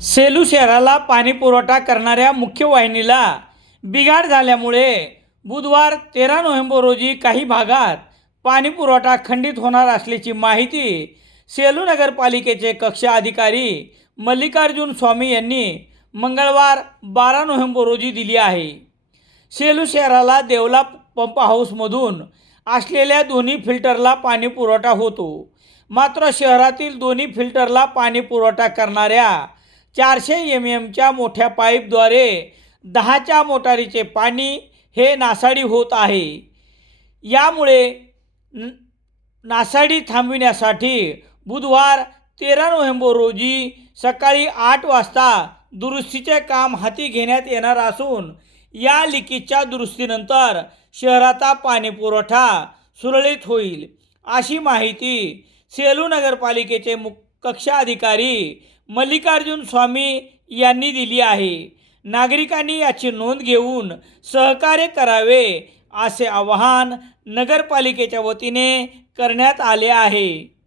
सेलू शहराला पाणीपुरवठा करणाऱ्या मुख्य वाहिनीला बिघाड झाल्यामुळे बुधवार तेरा नोव्हेंबर रोजी काही भागात पाणीपुरवठा खंडित होणार असल्याची माहिती सेलू नगरपालिकेचे कक्ष अधिकारी मल्लिकार्जुन स्वामी यांनी मंगळवार बारा नोव्हेंबर रोजी दिली आहे. सेलू शहराला देवला पंप हाऊसमधून असलेल्या दोन्ही फिल्टरला पाणीपुरवठा होतो. मात्र शहरातील दोन्ही फिल्टरला पाणीपुरवठा करणाऱ्या चारशे एम एमच्या मोठ्या पाईपद्वारे दहाच्या मोटारीचे पाणी हे नासाडी होत आहे. यामुळे न- नासाडी थांबविण्यासाठी बुधवार तेरा नोव्हेंबर रोजी सकाळी आठ वाजता दुरुस्तीचे काम हाती घेण्यात येणार असून या लिकीच्या दुरुस्तीनंतर शहराचा पाणीपुरवठा सुरळीत होईल अशी माहिती सेलू नगरपालिकेचे मुख कक्षा अधिकारी मल्लिकार्जुन स्वामी यांनी दिली आहे. नागरिकांनी याची नोंद घेऊन सहकार्य करावे असे आवाहन नगरपालिकेच्या वतीने करण्यात आले आहे.